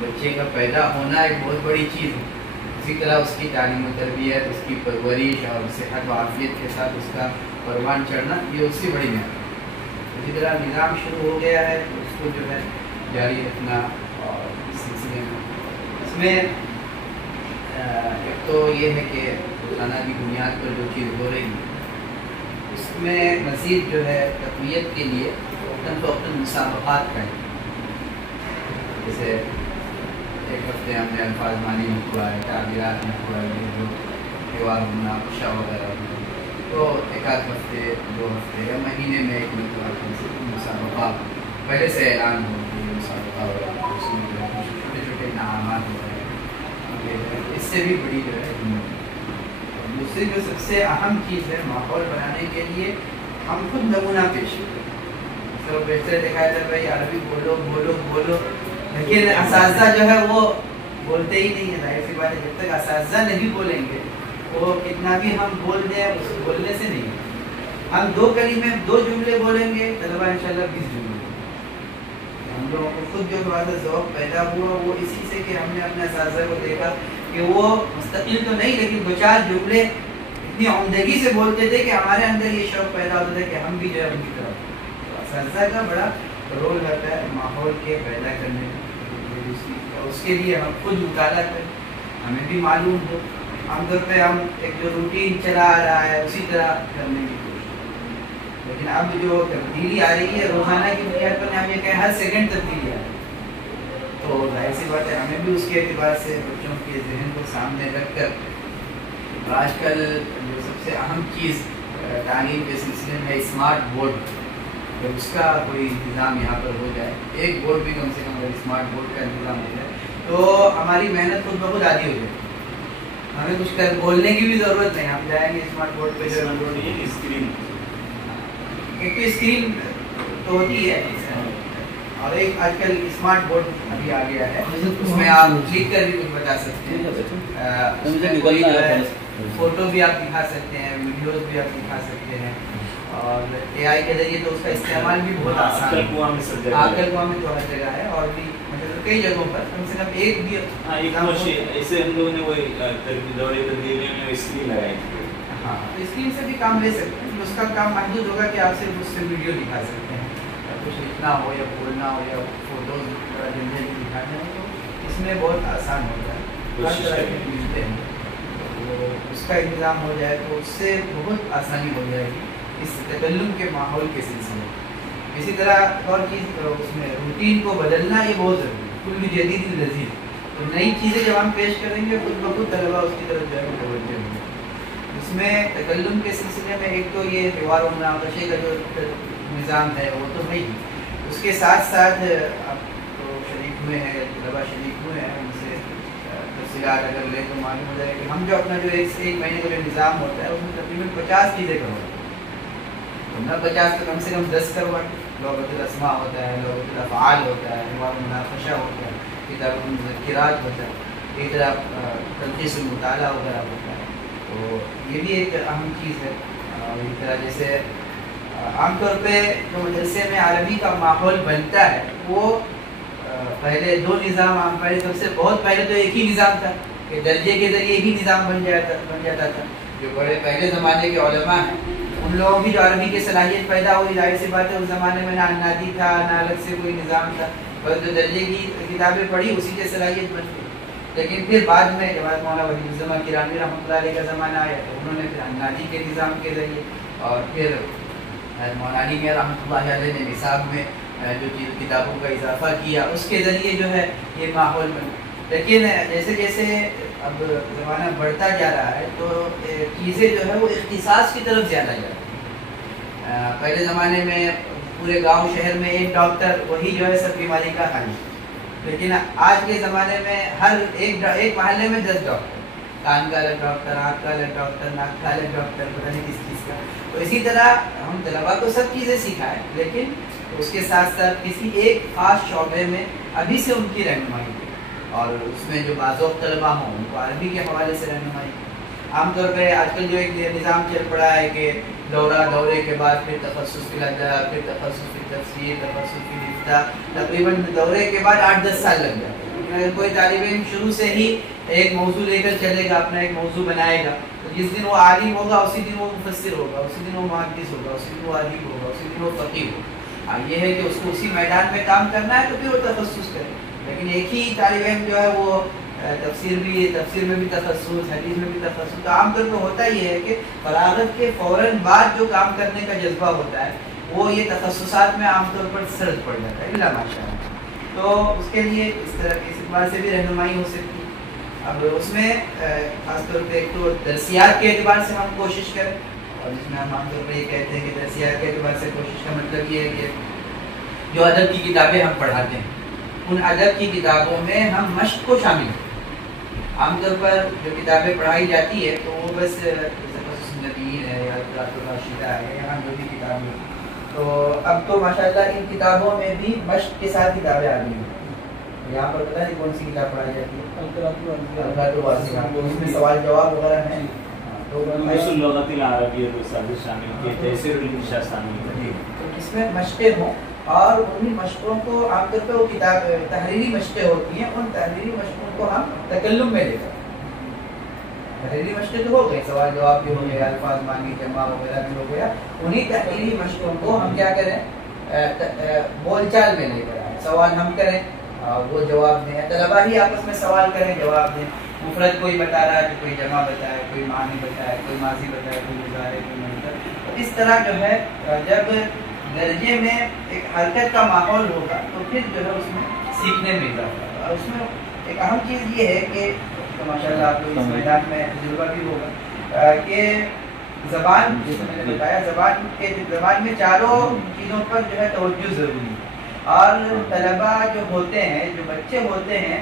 بچے کا پیدا ہونا ایک بہت بڑی چیز ہے، اسی طرح اس کی تعلیم و تربیت، اس کی پرورش اور صحت و عافیت کے ساتھ اس کا پروان چڑھنا یہ اس سے بڑی محنت ہے۔ اسی طرح نظام شروع ہو گیا ہے تو اس کو جو ہے جاری رکھنا، اور اس سلسلے میں اس میں ایک تو یہ ہے کہ روزانہ کی بنیاد پر جو چیز ہو رہی ہے اس میں مزید جو ہے تقویت کے لیے وقتاً فوقتاً مسابقات کریں، جیسے ایک ہفتے ہم نے الفاظ مانی میں ہوا ہے، تعبیرات میں ہوا ہے، جو تہوار ہونا عشاء وغیرہ ہونا، تو ایک آدھ ہفتے 2 ہفتے یا مہینے میں ایک مرتبہ مسابقہ پہلے سے اعلان ہو کہ مسابقہ ہو رہا ہے، اس میں جو ہے چھوٹے چھوٹے انعامات ہو رہے ہیں، اس سے بھی بڑی جو ہے دوسری جو سب سے اہم چیز ہے ماحول بنانے کے لیے ہم خود نمونہ پیش کریں۔ تو بہتر دکھایا جائے بھائی عربی بولو بولو بولو، لیکن اساتذہ جو ہے وہ بولتے ہی نہیں ہے۔ ظاہر سی بات ہے جب تک اساتذہ نہیں بولیں گے وہ کتنا بھی ہم بول دیں اس بولنے سے نہیں ہے۔ ہم 2 کلمے 2 جملے بولیں گے، طلبہ انشاءاللہ 20 جملے۔ ہم لوگوں کو خود جو بات ذوق پیدا ہوا وہ اسی سے کہ ہم نے اپنے اساتذہ کو دیکھا کہ وہ مستقل تو نہیں لیکن 2-4 جملے اتنی عمدگی سے بولتے تھے کہ ہمارے اندر یہ شوق پیدا ہوتا تھا کہ ہم بھی جو ہے ان کی طرف۔ اساتذہ کا بڑا رول رہتا ہے ماحول کے پیدا کرنے میں، اس کے لیے ہم خود مطالعہ کریں، ہمیں بھی معلوم ہو، عام طور پہ ہم ایک جو روٹین چلا آ رہا ہے اسی طرح کرنے کی کوشش کریں، لیکن اب جو تبدیلی آ رہی ہے روزانہ کی بنیاد پر ہم یہ کہیں ہر سیکنڈ تبدیلی آ رہی ہے، تو ظاہر سی بات ہے ہمیں بھی اس کے اعتبار سے بچوں کے ذہن کو سامنے رکھ کر آج کل جو سب سے اہم چیز تعلیم کے سلسلے میں اسمارٹ بورڈ، جب اس کا کوئی انتظام یہاں پر ہو جائے، ایک بورڈ بھی کم سے کم اگر اسمارٹ بورڈ کا انتظام ہو جائے تو ہماری محنت خود بخود عادی ہو جائے، ہمیں کچھ بولنے کی بھی ضرورت نہیں، ہم جائیں گے اسمارٹ بورڈ پہ جو اسکرین، ایک اسکرین تو ہوتی ہے اور ایک آج کل اسمارٹ بورڈ ابھی آ گیا ہے، اس میں آپ کلک کر بھی کچھ بتا سکتے ہیں، کوئی جو ہے فوٹو بھی آپ دکھا سکتے ہیں، ویڈیوز بھی آپ دکھا سکتے ہیں، اور اے آئی کے ذریعے تو اس کا استعمال بھی بہت آسان ہے، آکل کنواں میں تو ہر جگہ ہے، اور بھی مطلب کئی جگہوں پر کم سے کم ایک بھی ایسے ہم لوگوں نے وہی دورے تدریبی میں اسکرین لگائی تھی، ہاں اسکرین سے بھی کام لے سکتے ہیں، اس کا کام محدود ہوگا کہ آپ صرف اس سے ویڈیو دکھا سکتے ہیں، یا کچھ لکھنا ہو یا بولنا ہو یا فوٹوز جلدی دکھانے ہو تو اس میں بہت آسان ہوتا ہے، ہر طرح کے ملتے ہیں، تو اس کا انتظام ہو جائے تو اس سے بہت آسانی ہو جائے گی اس تکلم کے ماحول کے سلسلے میں۔ اسی طرح اور چیز اس میں روٹین کو بدلنا یہ بہت ضروری ہے، کل بھی جدید لذیذ، تو نئی چیزیں جب ہم پیش کریں گے خود بخود طلبہ اس کی طرف جو ہے متوجہ ہوں گے۔ اس میں تکلم کے سلسلے میں ایک تو یہ تہوار و مناقشے کا جو نظام ہے وہ تو ہے ہی، اس کے ساتھ ساتھ اب تو شریک ہوئے ہیں، طلبہ شریک ہوئے ہیں، ان سے تفصیلات اگر لیں تو معلوم ہو جائے کہ ہم جو اپنا جو ایک مہینے کا جو نظام ہوتا ہے اس میں تقریباً 50 چیزیں کرواتے ہیں، 50 تو کم سے کم 10 کروائیں، لغت الاسماء ہوتا ہے، لغت الافعال ہوتا ہے، تہوار و مناقشہ ہوتا ہے، کتاب المذکرات ہوتا ہے، ایک طرح تلخیص المطالعہ وغیرہ ہوتا ہے، تو یہ بھی ایک اہم چیز ہے۔ اور ایک طرح جیسے عام طور پہ جو مدرسے میں عربی کا ماحول بنتا ہے وہ پہلے 2 نظام عام، پہلے سب سے بہت پہلے تو ایک ہی نظام تھا کہ درجے کے ذریعے ہی نظام بن جاتا تھا، جو بڑے پہلے زمانے کے علماء ہیں ان لوگوں کی جو عربی کی صلاحیت پیدا ہوئی، ظاہر سی بات ہے اس زمانے میں نہ انادی تھا نہ الگ سے کوئی نظام تھا، بس جو درجے کی کتابیں پڑھی اسی کی صلاحیت بن گئی، لیکن پھر بعد میں جب مولانا وحید الزمان کرانی رحمۃ اللہ علیہ کا زمانہ آیا تو انہوں نے پھر انادی کے نظام کے ذریعے، اور پھر مولانا میاں رحمۃ اللہ علیہ نے نصاب میں جو کتابوں کا اضافہ کیا اس کے ذریعے جو ہے یہ ماحول بنا، لیکن جیسے جیسے اب زمانہ بڑھتا جا رہا ہے تو چیزیں جو ہے وہ اختصاص کی طرف زیادہ جا رہی ہیں۔ پہلے زمانے میں پورے گاؤں شہر میں ایک ڈاکٹر وہی جو ہے سب بیماری کا حل، لیکن آج کے زمانے میں ہر ایک محلے میں 10 ڈاکٹر، کان کا الگ ڈاکٹر، آنکھ کا الگ ڈاکٹر، ناک کا الگ ڈاکٹر، پتہ نہیں کس چیز کا۔ تو اسی طرح ہم طلباء کو سب چیزیں سکھائیں، لیکن اس کے ساتھ ساتھ کسی ایک خاص شعبے میں ابھی سے ان کی رہنمائی دیں، اور اس میں جو باذوق طلباء ہوں ان کو عربی کے حوالے سے رہنمائی دیں۔ عام طور پہ آج کل جو ایک نظام چل پڑا ہے کہ دورے کے بعد پھر تخصص فی الادب، پھر تخصص فی تفسیر، تخصص فی افتاء، تقریباً دورے کے بعد 8-10 سال لگ جاتے ہیں، لیکن اگر کوئی طالب علم شروع سے ہی ایک موضوع لے کر چلے گا، اپنا ایک موضوع بنائے گا، تو جس دن وہ عالم ہوگا اسی دن وہ مفسر ہوگا، اسی دن وہ محدث ہوگا، اسی دن وہ ادیب ہوگا، اسی دن وہ فقیہ ہوگا۔ اب یہ ہے کہ اس کو اسی میدان میں کام کرنا ہے تو پھر وہ تخصص کرے، لیکن ایک ہی طالب علم جو ہے وہ تفسیر میں بھی تخصص، حدیث میں بھی تخصص، تو عام طور پہ ہوتا یہ ہے کہ فراغت کے فوراً بعد جو کام کرنے کا جذبہ ہوتا ہے وہ یہ تخصصات میں عام طور پر سرد پڑ جاتا ہے، اللہ ماشاء اللہ۔ تو اس کے لیے اس طرح کے اعتبار سے بھی رہنمائی ہو سکتی ہے۔ اب اس میں خاص طور پہ ایک تو درسیات کے اعتبار سے ہم کوشش کریں، اور جس میں ہم عام طور پر یہ کہتے ہیں کہ درسیات کے اعتبار سے کوشش کا مطلب یہ ہے کہ جو ادب کی کتابیں ہم پڑھاتے ہیں ان ادب کی کتابوں میں ہم مشق کو شامل کریں۔ عام طور پر جو کتابیں پڑھائی جاتی ہے تو وہ بس جیسے قصص النبیین ہے یا قرآت الراشدہ ہے، یہاں جو بھی کتابیں، تو اب تو ماشاءاللہ ان کتابوں میں بھی مشق کے ساتھ کتابیں آ گئی ہیں۔ یہاں پر پتہ نہیں کون سی کتاب پڑھائی جاتی ہے، القراۃ الواسعہ، اس میں سوال جواب وغیرہ ہیں، تو اللغۃ العربیہ کو شامل کیے، تیسیر الانشاء شامل کیے، تو اس میں مشقیں ہوں، اور انہی مشقوں کو عام طور پہ وہ کتاب تحریری مشقیں ہوتی ہیں، ان تحریری مشقوں کو ہم تکلم میں لے کر، تحریری مشقیں تو ہو گئی، سوال جواب بھی ہو گیا، الفاظ معنی جمع وغیرہ بھی ہو گیا، انہی تحریری مشقوں کو ہم کیا کریں، بول چال میں لے کر آئیں، سوال ہم کریں وہ جواب دیں، طلبا ہی آپس میں سوال کریں جواب دیں، مفرد کوئی بتا رہا ہے تو کوئی جمع بتائے، کوئی معنی بتائے، کوئی ماضی بتائے، کوئی مضارع، کوئی مصدر، تو اس طرح جو ہے جب درجے میں ایک حرکت کا ماحول ہوگا تو پھر جو ہے اس میں سیکھنے میں اضافہ ہوگا۔ اور اس میں ایک اہم چیز یہ ہے کہ ماشاءاللہ آپ کو اس میدان میں تجربہ بھی ہوگا کہ زبان، جیسے میں نے بتایا، زبان میں چاروں چیزوں پر جو ہے توجہ ضروری ہے، اور طلبا جو ہوتے ہیں، جو بچے ہوتے ہیں،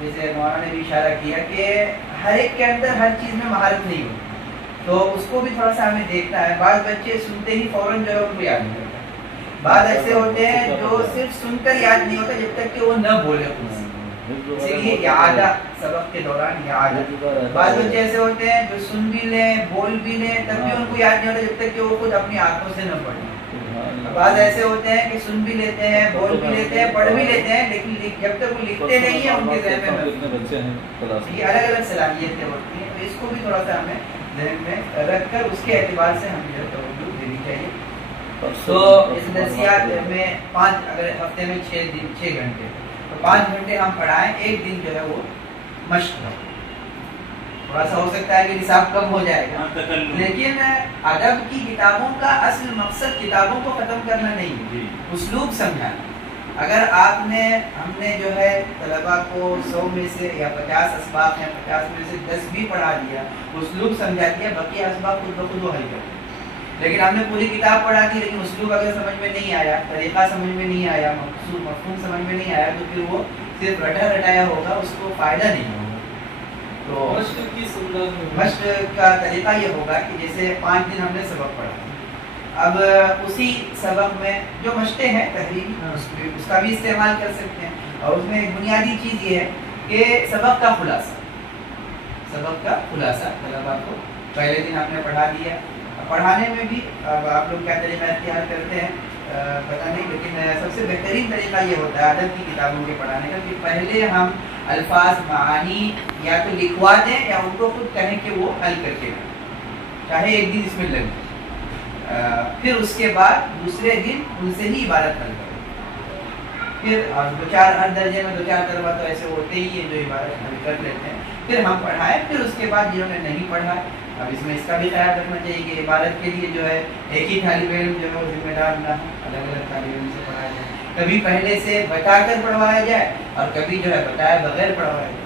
جیسے مولانا نے بھی اشارہ کیا کہ ہر ایک کے اندر ہر چیز میں مہارت نہیں ہوتی، تو اس کو بھی تھوڑا سا ہمیں دیکھنا ہے۔ بعض بچے سنتے ہی فوراً جو ہے ان کو یاد نہیں ہوتا، بعض ایسے ہوتے ہیں جو صرف سن کر یاد نہیں ہوتا جب تک کہ وہ نہ بولے خود سے، اسی لیے اعادہ سبق کے دوران اعادہ۔ بعض بچے ایسے ہوتے ہیں جو سن بھی لیں، بول بھی لیں، تب بھی ان کو یاد نہیں ہوتا جب تک کہ وہ خود اپنی آنکھوں سے نہ پڑھیں۔ بعض ایسے ہوتے ہیں کہ سن بھی لیتے ہیں، بول بھی لیتے ہیں، پڑھ بھی لیتے ہیں، لیکن جب تک وہ لکھتے نہیں ہیں ان کے ذہن میں یہ الگ الگ صلاحیتیں ہوتی ہیں، تو اس کو بھی تھوڑا سا ہمیں ذہن میں رکھ کر اس کے اعتبار سے ہم جو توجہ دینی چاہیے۔ تو اس درسیات میں 5، اگر ہفتے میں 6 گھنٹے، تو 5 گھنٹے ہم پڑھائیں، ایک دن جو ہے وہ مشق ہے۔ تھوڑا سا ہو سکتا ہے کہ نصاب کم ہو جائے گا، لیکن ادب کی کتابوں کا اصل مقصد کتابوں کو ختم کرنا نہیں ہے، اسلوب سمجھانا۔ اگر ہم نے جو ہے طلبا کو 100 میں سے یا 50 اسباق ہیں، 50 میں سے 10 بھی پڑھا دیا، اسلوب سمجھا دیا، باقی اسباق خود بخود وہ حل کر دیا۔ لیکن ہم نے پوری کتاب پڑھا دی لیکن اسلوب اگر سمجھ میں نہیں آیا، طریقہ سمجھ میں نہیں آیا، مفہوم سمجھ میں نہیں آیا، تو پھر وہ صرف رٹا رٹایا ہوگا، اس کو فائدہ نہیں ہوگا۔ تو مشق کا طریقہ یہ ہوگا کہ جیسے 5 دن ہم نے سبق پڑھا، اب اسی سبق میں جو مشقیں ہیں تحریری اس کا بھی استعمال کر سکتے ہیں، اور اس میں ایک بنیادی چیز یہ ہے کہ سبق کا خلاصہ طلبا کو پہلے دن ہم نے پڑھا دیا۔ پڑھانے میں بھی اب آپ لوگ کیا طریقہ اختیار کرتے ہیں پتہ نہیں، لیکن سب سے بہترین طریقہ یہ ہوتا ہے ادب کی کتابوں کے پڑھانے کا کہ پہلے ہم الفاظ معانی یا تو لکھوا دیں یا ان کو خود کہیں کہ وہ حل کر کے چاہے ایک دن اس میں لگے، پھر اس کے بعد دوسرے دن ان سے ہی عبارت حل کریں۔ پھر ہر درجے میں 2-4 طلبا تو ایسے ہوتے ہی ہیں جو عبارت حل کر لیتے ہیں، پھر ہم پڑھائیں، پھر اس کے بعد جنہوں نے نہیں پڑھا، اب اس میں اس کا بھی خیال رکھنا چاہیے کہ عبارت کے لیے جو ہے ایک ہی طالب علم جو ہے وہ ذمہ دار نہ ہو، الگ الگ طالب علم سے پڑھایا جائے، کبھی پہلے سے بتا کر پڑھوایا جائے اور کبھی جو ہے بتائے بغیر پڑھوایا جائے۔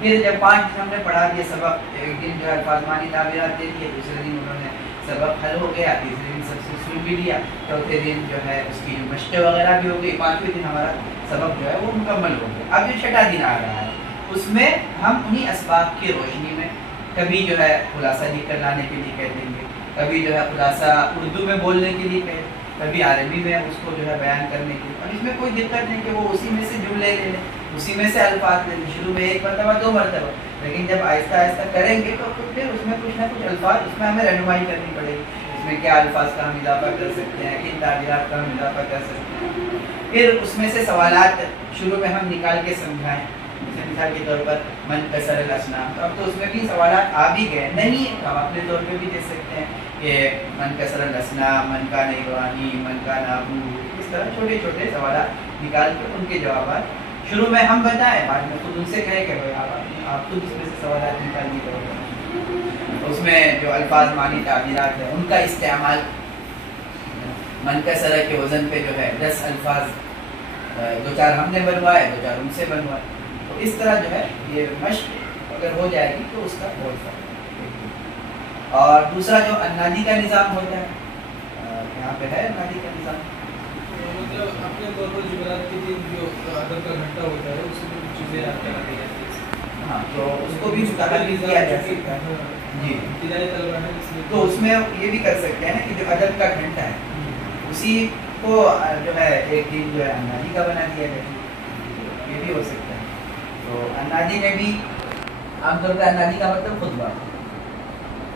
پھر جب 5 ہم نے پڑھا دیا سبق، ایک دن جو ہے الفاظ معنی تعبیرات دے دیے، دوسرے دن انہوں نے سبق حل ہو گیا، تیسرے دن سب سے سن بھی لیا، چوتھے دن جو ہے اس کی مشقیں وغیرہ بھی ہو گئی، 5ویں دن ہمارا سبق جو ہے وہ مکمل ہو گیا۔ اب جو 6واں دن آ رہا ہے اس میں ہم انہی اسباق کی روشنی میں کبھی جو ہے خلاصہ لکھ کر لانے کے لیے کہہ دیں گے، کبھی جو ہے خلاصہ اردو میں بولنے کے لیے کہیں، کبھی عربی میں اس کو جو ہے بیان کرنے کے لیے، اور اس میں کوئی دقت نہیں کہ وہ اسی میں سے جملے لے لیں، اسی میں سے الفاظ لے لیں، شروع میں 1 مرتبہ 2 مرتبہ، لیکن جب آہستہ آہستہ کریں گے تو پھر اس میں کچھ نہ کچھ الفاظ اس میں ہمیں رہنمائی کرنی پڑے گی، اس میں کیا الفاظ کا ہم اضافہ کر سکتے ہیں، کن تعبیرات کا ہم اضافہ کر سکتے ہیں، پھر اس میں سے سوالات شروع میں ہم نکال کے سمجھائیں. جیسے مثال کے طور پر من کسر الاسنام, تو اب تو اس میں بھی سوالات آ بھی گئے, نہیں ہم اپنے طور پہ بھی دے سکتے ہیں کہ من کسر الاسنام, من کان ابراہیم, من کان ابو, اس طرح چھوٹے چھوٹے سوالات نکال کے ان کے جوابات شروع میں ہم بتائیں, بعد میں خود ان سے کہیں کہ آپ خود اس میں سے سوالات نکال دیجیے. اس میں جو الفاظ معنی تعبیرات ہیں ان کا استعمال, من کسر کے وزن پہ جو ہے 10 الفاظ 2-4 ہم نے بنوائے, 2-4 ان سے بنوائے. تو اس طرح جو ہے یہ مشق اگر ہو جائے گی تو اس کا بہت فرق ہے. اور دوسرا جو انادی کا نظام ہوتا ہے, یہاں پہ ہے انادی کا نظام, مطلب اپنے طور پر جمعرات کے دن جو ادب کا گھنٹہ ہوتا ہے اس میں کچھ چیزیں یاد کرا دی جاتی ہیں. ہاں تو اس کو بھی مستقل کیا جا سکتا ہے. جی ابتدائی طلبہ ہے اس میں تو اس میں یہ بھی کر سکتے ہیں کہ جو ادب کا گھنٹہ ہے اسی کو جو ہے ایک دن جو ہے انادی کا بنا دیا جائے, یہ بھی ہو سکتا ہے. تو انادی میں بھی عام طور پہ انادی کا مطلب خطبہ,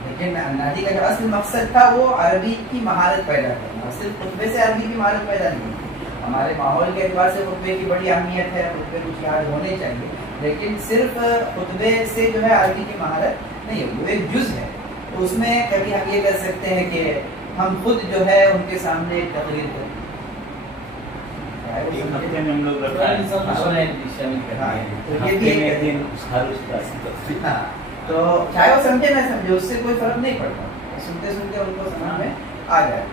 لیکن انادی کا جو اصل مقصد تھا وہ عربی کی مہارت پیدا کرنا. صرف خطبے سے عربی کی مہارت پیدا نہیں ہوتی, ہمارے ماحول کے اعتبار سے خطبے کی بڑی اہمیت ہے, خطبے کچھ یاد ہونے چاہیے, لیکن صرف خطبے سے جو ہے عربی کی مہارت نہیں ہوگی, وہ ایک جز ہے. تو اس میں کبھی ہم یہ کر سکتے ہیں کہ ہم خود جو ہے ان کے سامنے تقریر کریں. ایک ہفتے میں ہم لوگ تو چاہے وہ سمجھے نہ سمجھے اس سے کوئی فرق نہیں پڑتا, سنتے سنتے ان کو سمجھ میں آ جائے.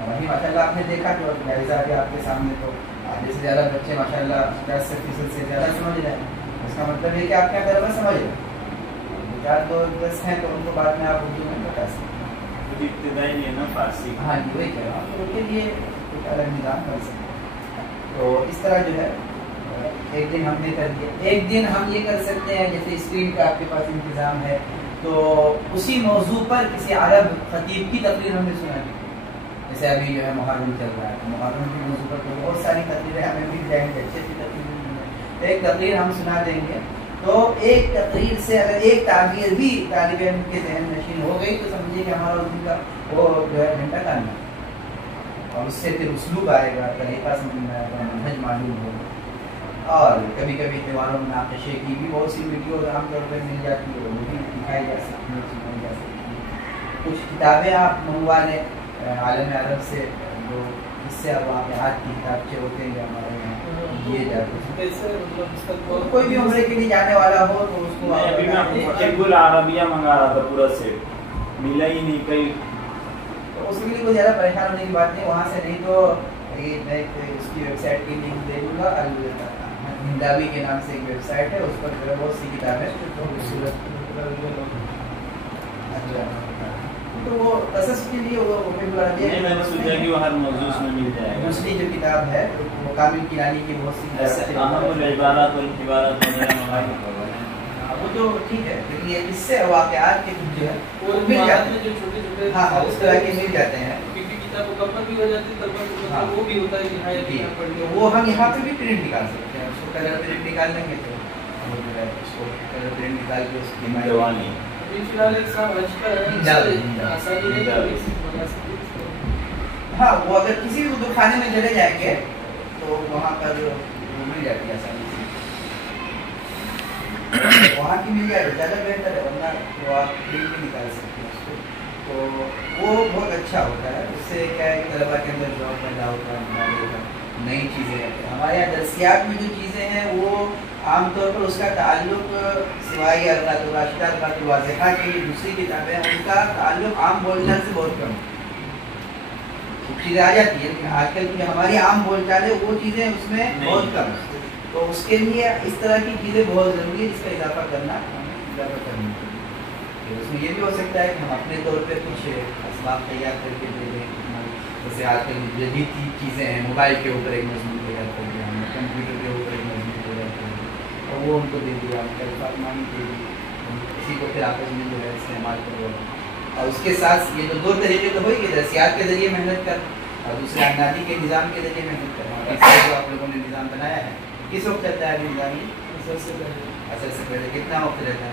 وہی ماشاء اللہ آپ نے دیکھا جو جائزہ بھی آپ کے سامنے, تو آدھے سے زیادہ بچے ماشاء اللہ 10% سے زیادہ سمجھ رہے ہیں. اس کا مطلب یہ کہ آپ کیا طلبہ سمجھ رہے ہیں, 4-2-10 ہیں تو ان کو بعد میں آپ اردو میں بتا سکتے ہیں. ابتدائی نہیں ہے نا فارسی. ہاں جی وہی کہہ رہا ہوں, تو ان کے لیے کچھ الگ نظام کر سکتے ہیں. تو اس طرح جو ہے ایک دن ہم نے کر دیا. ایک دن ہم یہ کر سکتے ہیں جیسے اسکرین کا آپ کے پاس انتظام ہے تو اسی موضوع پر کسی عرب خطیب کی تقریر ہم نے سنا دی. جیسے ابھی جو ہے محرم چل رہا ہے, تو محرم کے موضوع پر تو بہت ساری تقریریں ہمیں مل جائیں گی, اچھی اچھی تقریریں, تو ایک تقریر ہم سنا دیں گے. تو ایک تقریر سے اگر ایک تعبیر بھی طالب علم کے ذہن نشین ہو گئی تو سمجھیے کہ ہمارا اردو کا وہ جو ہے گھنٹہ کام ہے, اور اس سے پھر اسلوب آئے گا, طریقہ سمجھ میں آئے گا, منہج معلوم ہوگا. اور کبھی کبھی تہواروں میں ناقشے کی بھی بہت سی ویڈیوز عام طور پہ مل جاتی ہے, وہ بھی دکھائی جا سکتی ہیں, سنائی جا سکتی ہیں. کچھ کتابیں آپ منگوا لیں عالم عرب سے, جو اس سے اب واقعات کی کتابچے ہوتے ہیں ہمارے یہاں دیے جاتے ہیں. کوئی بھی عمرے کے لیے جانے والا ہو تو اس کو ابھی میں طب العربیہ منگا رہا تھا, پورا سیٹ ملا ہی نہیں کہیں. تو اس کے لیے کوئی زیادہ پریشان ہونے کی بات نہیں, وہاں سے نہیں تو میں اس کی ویب سائٹ کی لنک دے دوں گا, ہنداوی کے نام سے ایک ویب سائٹ ہے, اس پر جو ہے بہت سی کتابیں تو وہ قصص کے لیے وہ میں نے سوچا کہ وہ ہر موضوع میں مل جائے گا. دوسری جو کتاب ہے وہ کامل کیلانی کی بہت سی عبارات والعبارات وغیرہ منگائی, وہ تو ٹھیک ہے, لیکن اس سے واقعات کے جو ہے وہ مل جاتے ہیں, جو چھوٹے چھوٹے ہاں اس طرح کے مل جاتے ہیں. کتاب مکمل بھی ہو جاتی ہے, وہ بھی ہوتا ہے کہ وہ ہم یہاں پہ بھی پرنٹ نکال سکتے ہیں, اس کو کلر پرنٹ نکال لیں گے تو جو ہے اس کو کلر پرنٹ نکال کے اس کی جوانی فی الحال ایک صاحب حج کا ہاں وہ اگر کسی بھی اردو خانے میں چلے جائیں گے تو وہاں پر مل جاتی ہے آسانی سے, وہاں کی مل جائے زیادہ بہتر ہے, ورنہ وہ آپ پرنٹ بھی نکال سکتے ہیں اس کو. تو وہ بہت اچھا ہوتا ہے, اس سے کیا ہے کہ طلبا کے اندر ذوق پیدا ہوتا ہے, نئی چیزیں رہتی ہیں. ہمارے یہاں درسیات میں جو چیزیں ہیں وہ عام طور پر اس کا تعلق سوائے الغرض الراشدہ الغرض الواضحہ کی دوسری کتابیں ہیں, ان کا تعلق عام بول چال سے بہت کم ہے. چیزیں آ جاتی ہیں لیکن آج کل کی ہماری عام بول چال ہے وہ چیزیں اس میں بہت کم ہے. تو اس کے لیے اس طرح کی چیزیں بہت ضروری ہے جس کا اضافہ کرنا چاہیے. اس میں یہ بھی ہو سکتا ہے کہ ہم اپنے طور پہ کچھ اسباب تیار کر کے دے دیں, جیسے آج کل جدید چیزیں ہیں, موبائل کے اوپر ایک مضمون تیار کر دیا ہم نے, کمپیوٹر کے اوپر ایک مضمون تیار کر دیا, اور وہ ان کو دے دیا, ہم کل مانی دے دی, اسی کو پھر آپس میں جو ہے استعمال کرو. اور اس کے ساتھ یہ جو دو طریقے تو ہوئی کہ درسیات کے ذریعے محنت کر, اور دوسرے انادی کے نظام کے ذریعے محنت کرنا. اس سے جو آپ لوگوں نے نظام بنایا ہے کس وقت چلتا ہے ابھی نظام؟ اثر سے پہلے کتنا وقت رہتا ہے؟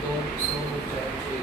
2 4 6